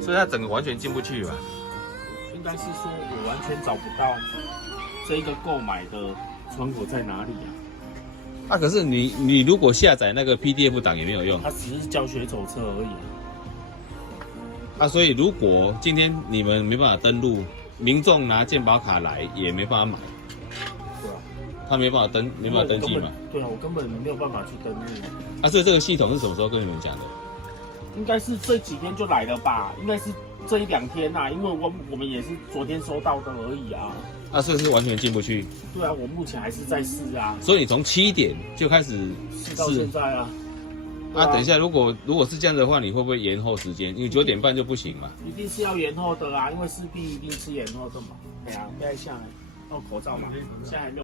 所以它整个完全进不去吧？应该是说我完全找不到这一个购买的窗口在哪里啊？啊，可是你如果下载那个 PDF 档也没有用它只是教学手册而已啊。所以如果今天你们没办法登录，民众拿健保卡来也没办法买，对啊，他没办法没办法登记嘛。对啊，我根本没有办法去登录。啊，所以这个系统是什么时候跟你们讲的？应该是这几天就来了吧？应该是这一两天呐、因为我们也是昨天收到的而已啊。啊，所以是完全进不去。对啊，我目前还是在试啊，所以你从7点就开始试到现在啊。啊，等一下，如果是这样的话，你会不会延后时间？因为9点半就不行嘛。一定是要延后的啊，因为势必一定是延后的嘛。对啊，戴下来，口罩嘛，现在还没有。